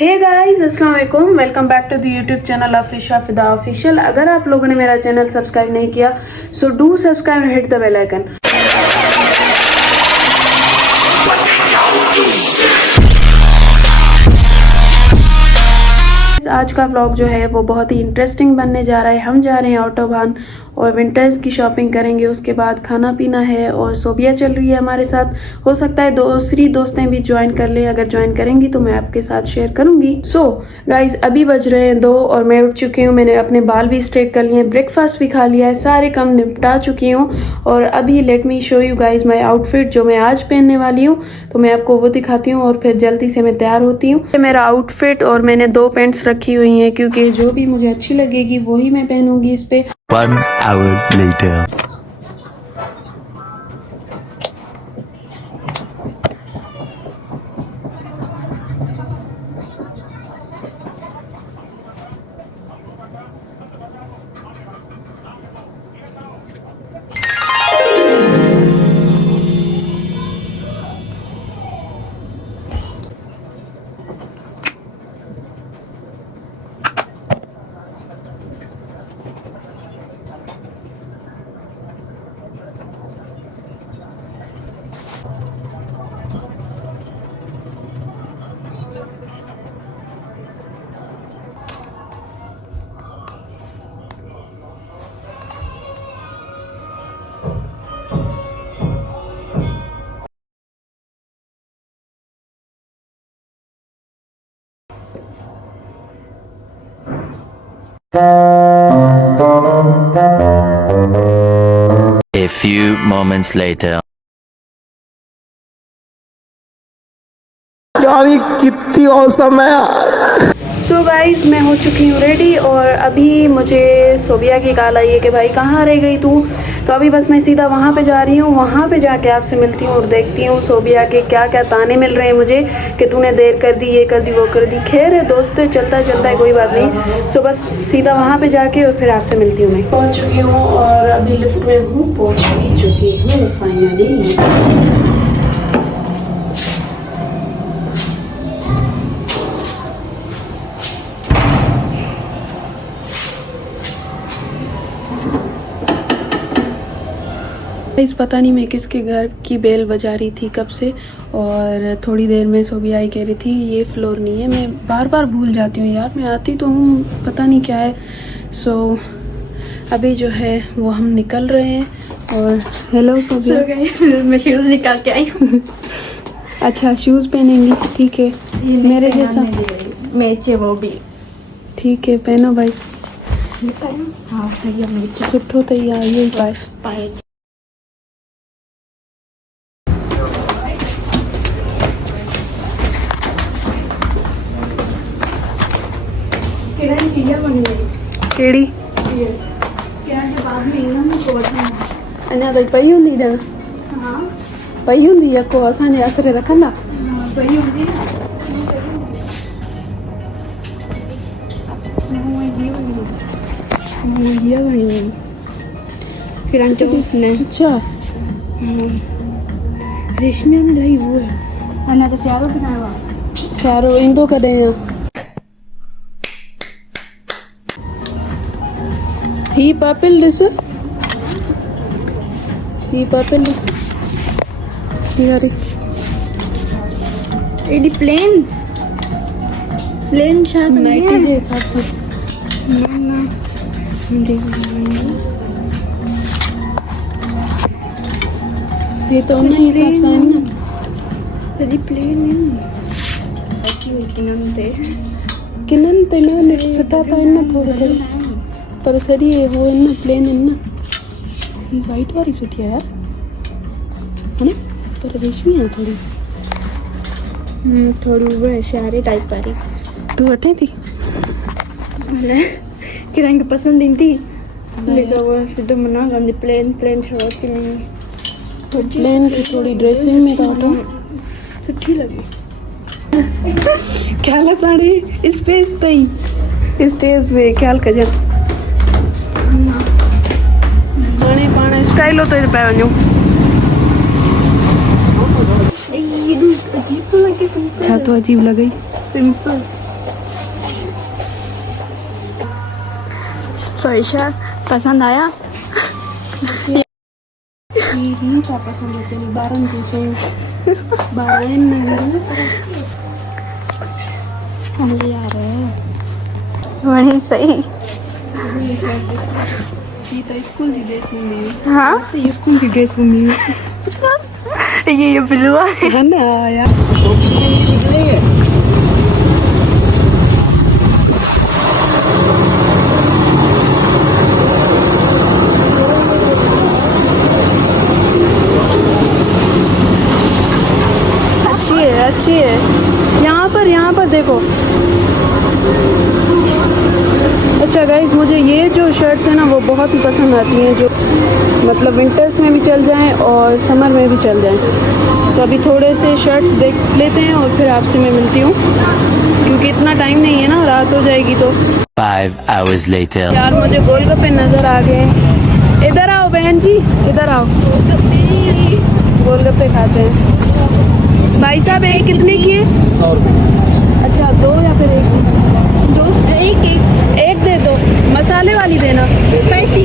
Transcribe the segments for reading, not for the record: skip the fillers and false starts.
हे guys अस्सलाम वालेकुम, welcome back to the YouTube channel Afisha Fida official. अगर आप लोगों ने मेरा चैनल सब्सक्राइब नहीं किया so do subscribe and hit the bell icon. आज का व्लॉग जो है वो बहुत ही इंटरेस्टिंग बनने जा रहा है। हम जा रहे हैं ऑटोबान और विंटर्स की शॉपिंग करेंगे, उसके बाद खाना पीना है और सोबिया चल रही है हमारे साथ। हो सकता है दूसरी दोस्तें भी ज्वाइन कर लें, अगर ज्वाइन करेंगी तो मैं आपके साथ शेयर करूंगी। सो गाइज अभी बज रहे हैं 2 और मैं उठ चुकी हूँ। मैंने अपने बाल भी स्ट्रेट कर लिए, ब्रेकफास्ट भी खा लिया है, सारे काम निपटा चुकी हूँ। और अभी let me show you guys my outfit जो मैं आज पहनने वाली हूँ, तो मैं आपको वो दिखाती हूँ और फिर जल्दी से मैं तैयार होती हूँ। मेरा आउटफिट और मैंने 2 पैंट्स रखी हुई हैं क्योंकि जो भी मुझे अच्छी लगेगी वही मैं पहनूंगी इस पे। 1 hour later. A few moments later. यार ये कितनी औसम है यार। सो गाइज मैं हो चुकी हूँ रेडी और अभी मुझे सोबिया की कॉल आई है कि भाई कहाँ रह गई तू। तो अभी बस मैं सीधा वहाँ पे जा रही हूँ, वहाँ पे जाके आपसे मिलती हूँ और देखती हूँ सोबिया के क्या क्या ताने मिल रहे हैं मुझे कि तूने देर कर दी, ये कर दी, वो कर दी। खैर है दोस्त, चलता है कोई बात नहीं। सो बस सीधा वहाँ पे जाके और फिर आपसे मिलती हूँ। मैं पहुँच चुकी हूँ और अभी लिफ्ट में हूँ, पहुँच भी चुकी हूँ फाइनली। इस पता नहीं मैं किसके घर की बेल बजा रही थी कब से, और थोड़ी देर में सोबिया आई कह रही थी ये फ्लोर नहीं है। मैं बार बार भूल जाती हूँ यार, मैं आती तो हूँ, पता नहीं क्या है। सो अभी जो है वो हम निकल रहे हैं। और हेलो सोबिया, मैं शूज निकाल के आई हूँ। अच्छा शूज़ पहनेंगी, ठीक है, मेरे जैसा मैच है वो भी, ठीक है पहनो भाई। हाँ सही है, मैच सुठो तैयार ये पाए पाए। केड़ी अञा ताईं पई हूंदी ॼण, पई हूंदी यको असांजे आसरे रखंदा। फिर आंटी ने अच्छा रेशमी में लाई वो है अञा तो सियारो बनायो आहे। सियारो ईंदो कॾहिं आहे। ही पर्पल ॾिस, ही पर्पल ॾिस, यार एडी प्लेन छा नाइटी जे हिसाब सां। ये तो उन हिसाब सां आहिनि न, सॼी प्लेन किननि ते न सुठा त आहिनि न थोरो थोरो, पर सॼी हो आहिनि न, प्लेन आहिनि न। वाइट वारी सुठी आहे यार, है ना, पर रेशमी आहे थोड़ी। थोड़ी वो है सियारे टाइप वाली। तू वठे थी कि रंग पसंद ईंदी, लेकिन वो सिद्धो मना कंदी, प्लेन छड़ोती नहीं। प्लेन की थोड़ी ड्रेसिंग में तो सुठी लगी। ख्याल साड़ी स्पेस ताईं स्टेज पे ख्याल कजन हाणे पाण स्टाइलो ते पिया वञूं। अजीब लगे, छा तो अजीब लॻई? सिंपल फर्शा पसंद आया? नहीं का पसंद है तेरी 12 पूछे 12 नहीं मुझे याद है वही सही। ये तो स्कूल की ड्रेस में हाँ ये स्कूल की ड्रेस में ये ब्लू है ना यार। अच्छी है यहाँ पर देखो। अच्छा गाइस, मुझे ये जो शर्ट्स है ना वो बहुत ही पसंद आती हैं, जो मतलब विंटर्स में भी चल जाएं और समर में भी चल जाएं। तो अभी थोड़े से शर्ट्स देख लेते हैं और फिर आपसे मैं मिलती हूँ, क्योंकि इतना टाइम नहीं है ना, रात हो जाएगी तो। 5 hours later. यार मुझे गोलगप्पे नज़र आ गए। इधर आओ बहन जी, इधर आओ, गोलगप्पे खाते हैं। भाई साहब एक कितने की है? अच्छा 2 या फिर 1? 2 एक दे दो, मसाले वाली देना। स्पाइसी।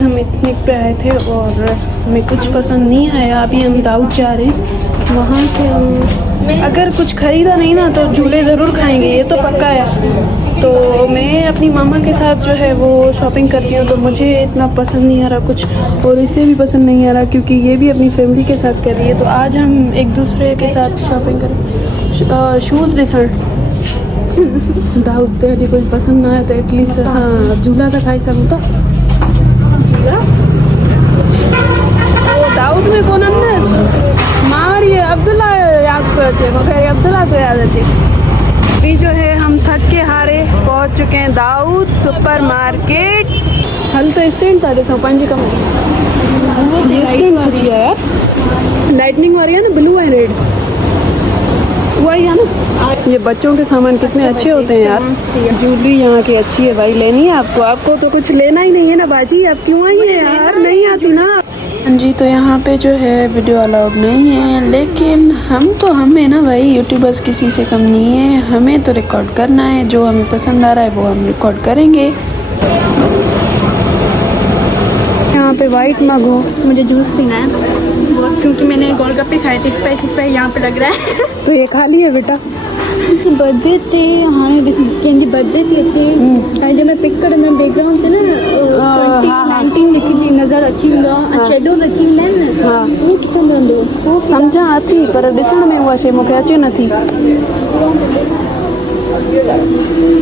हम इतने पे आए थे और हमें कुछ पसंद नहीं आया। अभी हम दाऊद जा रहे हैं, वहाँ से हम अगर कुछ ख़रीदा नहीं ना तो झूले ज़रूर खाएंगे, ये तो पक्का है। तो मैं अपनी मामा के साथ जो है वो शॉपिंग करती हूँ, तो मुझे इतना पसंद नहीं आ रहा कुछ, और इसे भी पसंद नहीं आ रहा क्योंकि ये भी अपनी फैमिली के साथ कर रही है। तो आज हम एक दूसरे के साथ शॉपिंग करें। शूज़ ॾिसण दाऊद ते अॼु कुछ पसंद ना आया तो एटलीस्ट असां झूला था खाई सघूं था। वो दाऊद में कौन मार ये अब्दुल्ला याद पे अचे, मगर अब्दुल्ला तो याद अचे। अभी जो है हम थक के हारे पहुंच चुके हैं दाऊद सुपर मार्केट। हल तो स्टैंड था ॾिसो पंहिंजी कम ये स्टैंड सुठी है यार, लाइटनिंग वाली है ना, ब्लू एंड रेड वही है ना। ये बच्चों के सामान कितने अच्छे होते हैं यार। ज्वेलरी यहाँ की अच्छी है भाई, लेनी है आपको? आपको तो कुछ लेना ही नहीं है ना बाजी, आप क्यों आई है यार? नहीं आती ना जी। तो यहाँ पे जो है वीडियो अलाउड नहीं है, लेकिन हमें ना भाई यूट्यूबर्स किसी से कम नहीं है, हमें तो रिकॉर्ड करना है। जो हमें पसंद आ रहा है वो हम रिकॉर्ड करेंगे। यहाँ पे वाइट मग हो, मुझे जूस पीना है क्योंकि मैंने गोलगप्पे खाए थे। स्पाइसी यहाँ पे लग रहा है। तो ये खा लिया बेटा? बर्थडे थे हाँ, कंहिंजी बर्थडे थी हिते, जो मैं पिक कर बैकग्राउंड ते न 2019 लिखी थी, नज़र अची वेंदो, शेडो अची वेंदा आहिनि न, हाँ उहो किथां मिलंदो? वो सम्झा अथी, पर ॾिसण में उहा शइ मूंखे अचे नथी।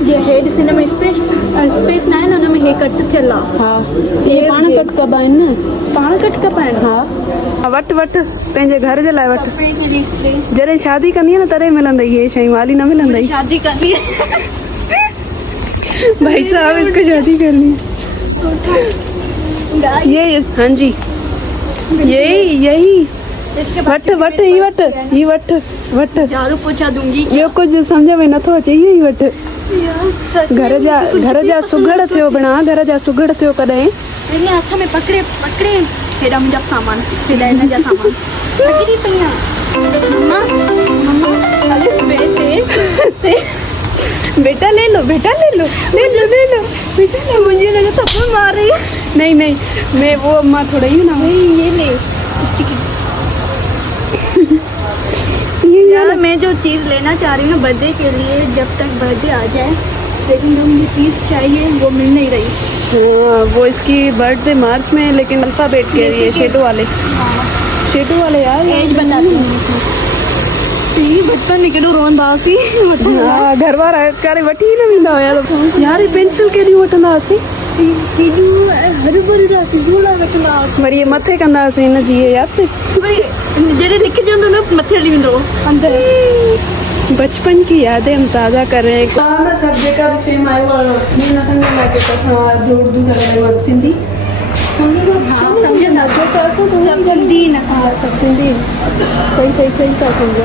जे हेड सिन में स्पेस न आहे न, हुन में हे कट थियल आहे। हाँ ये पाण कट कबा आहिनि न, पाण कट कबा आहिनि। हाँ वट पंहिंजे घर जे लाइ वट। जॾहिं शादी कंदी न तॾहिं मिलंदई ये शयूं, हाली न मिलंदई। शादी करनी है भाई साहब इसको शादी करनी है। ये हाँ जी, यही वट झाड़ू पोछा दूंगी। ॿियो कुझु सम्झ में नथो अचे, इहो ई वट। घर जा सुगड़ थियो बिना, घर जा सुगड़ थियो कॾहिं। मेरे हथ में पकड़े हेड़ा मुंहिंजा सामान, हेड़ा हिन जा सामान लॻी पई आहे। मम्मा अरे बेटा ले लो बेटा मुझे लगा थप्पड़ मार रही है। नहीं मैं वो अम्मा थोड़ा ही ना, ये ले यार। मैं जो चीज़ लेना चाह रही हूँ बर्थडे के लिए, जब तक बर्थडे आ जाए, लेकिन जो मुझे चीज़ चाहिए वो मिल नहीं रही। हाँ वो इसकी बर्थडे मार्च में है, लेकिन अल्फ़ाबेट के लिए शेडो वाले यार एज बताती हूँ। बचपन में केॾो रोअंदा हुआसीं। हाँ घर वारा करे वठी न वेंदा हुया यार। ये पेंसिल केॾी वठंदा हुआसीं, हर भरी झूला वठंदा हुआसीं, वरी ये मथे कंदा हुआसीं हिन जी याद ते, जॾहिं लिखजंदो न मथे हली वेंदो अंदर। बचपन की यादें हम ताज़ा कर रहे हैं। सब जेका भी फेम आयो आहे न सम्झ में अचे त असां उर्दू था ॻाल्हायूं सिंधी समझे ना जो तो सब सिंधी ना हाँ सब सिंधी सही सही सही था समझो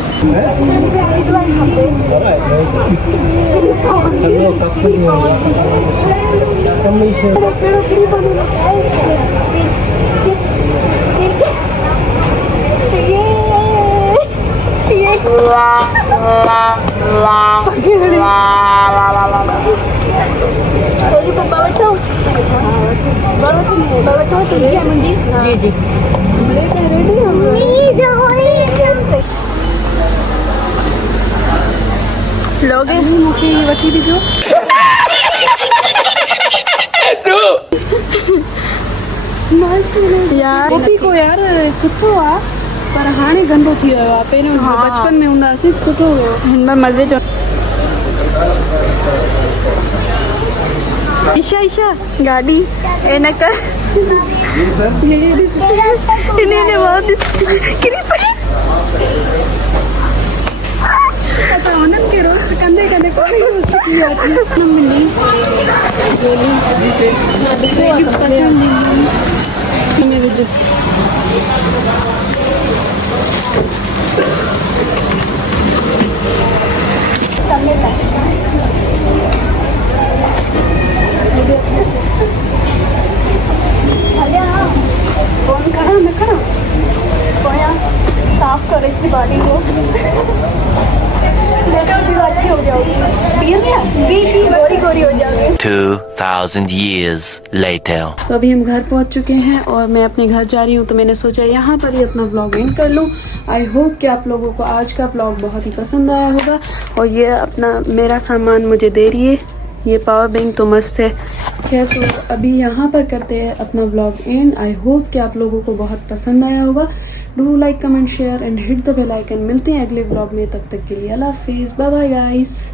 जी जी लोगे मूंखे वठी ॾिजो यार कॉपी को यार सुठो आहे पर हाणे गंदो थी वियो आहे पहिरियों बचपन में हूंदासीं सुठो हुयो हिन में मज़े जो ईशा ईशा गाड़ी ए न कर इन्हें बहुत किरी पड़ी अच्छा उन्हनि खे रोस्ट कंदे कंदे कोई रोस्ट थी वियो आहे मिली में विझ कौन खड़ा मैं खड़ा कोया साफ कर इसकी बॉडी को अच्छी हो जाओगी बीपी गोरी गोरी हो जाओगी 2,000 years later. तो अभी हम घर पहुंच चुके हैं और मैं अपने घर जा रही हूँ तो मैंने सोचा यहाँ पर ही अपना व्लॉग एंड कर लूँ। आई होप कि आप लोगों को आज का व्लॉग बहुत ही पसंद आया होगा और ये अपना मेरा सामान मुझे दे रही है ये पावर बैंक तो मस्त है। खैर तो अभी यहाँ पर करते हैं अपना व्लॉग एंड आई होप कि आप लोगों को बहुत पसंद आया होगा। Do like comment share and hit the bell icon. मिलते हैं अगले व्लॉग में, तब तक के लिए अल्लाह हाफिज़, बाय बाय गाइस।